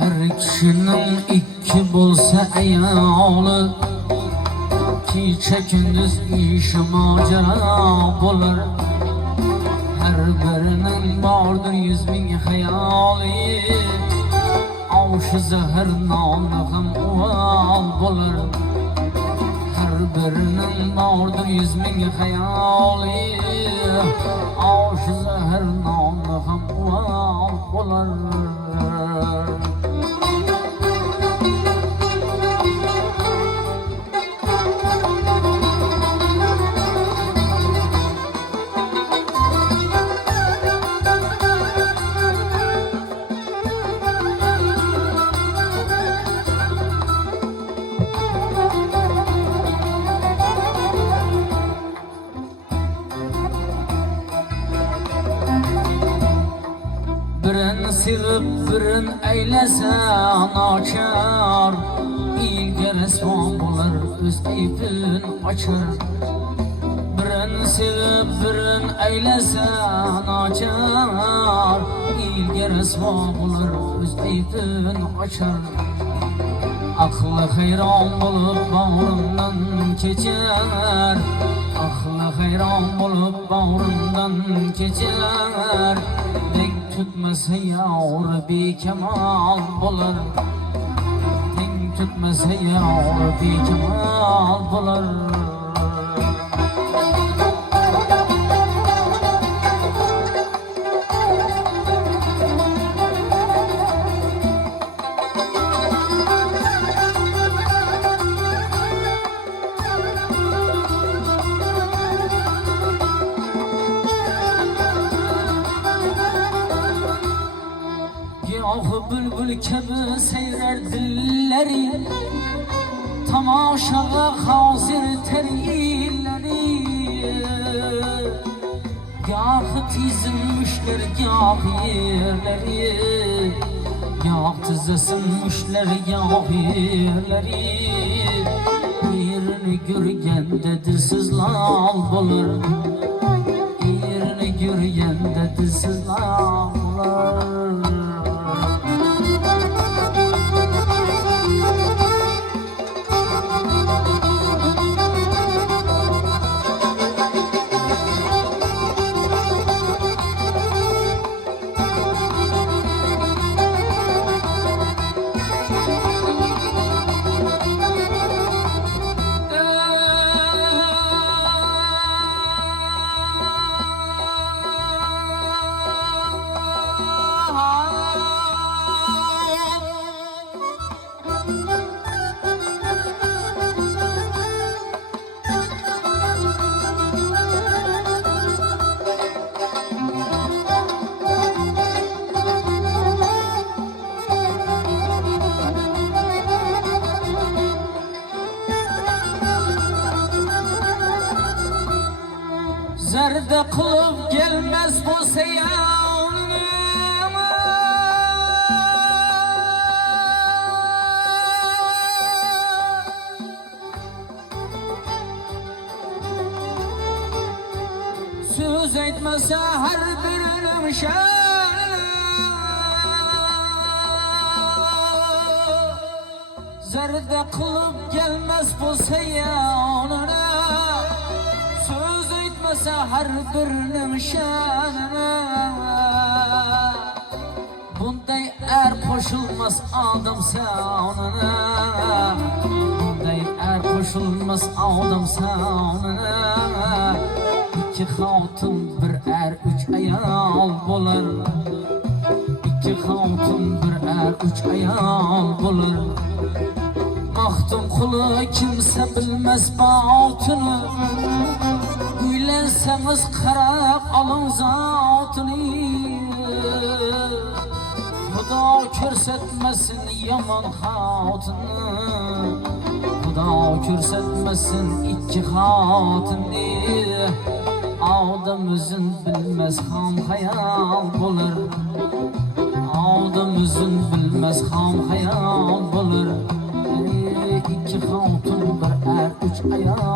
Her kişinin iki bo'lsa ayoli, kecha kunduz ishi mojaro bo'lar. Her birinin vardır 100.000 hayali, avşı zahir nonni ham uval bo'lar. Her birinin vardır 100.000 hayali, avşı zahir nonni ham uval bo'lar. Birin sevib birin eylese naçar, İlge resvan bo'lar o'z aybin ochar. Birin sevib birin eylese naçar, İlge resvan bo'lar o'z aybin ochar. Aklı hayran bulup bağrından keçer, aklı hayran bulup bağrından keçer. Denk tutmasa yavru bekemal bo'lar, denk tutmasa yavru bekemal bo'lar. Yahu bülbül kabi seyrer dilleri, tamaşaga hazır terilleri. Gahı tizilmişler gah yerleri, gah tizesinmişler gah yerleri. Yerini görgende dilsiz lal bulur, yerini görgende dilsiz lal bulur. Zerde kılıp gelmez bu seyanıma, söz etmese her birinin şanına. Zerde kılıp gelmez bu seyanıma, her birinin şanına. Bunday er koşulmaz adam sanına, bunday er koşulmaz adam sanına. İki hatun bir er üç ayal bo'lar, İki hatun bir er üç ayal bo'lar. Mahdum kulu kimse bilmez batını, Güylenseniz qarab alın zatını. Xudo ko'rsatmasin yomon xotini, Xudo ko'rsatmasin ikki xotini. Odam o'zin bilmez ham hayal bo'lar, Odam o'zin bilmez ham hayal bo'lar. İki xotun bir er üç ayol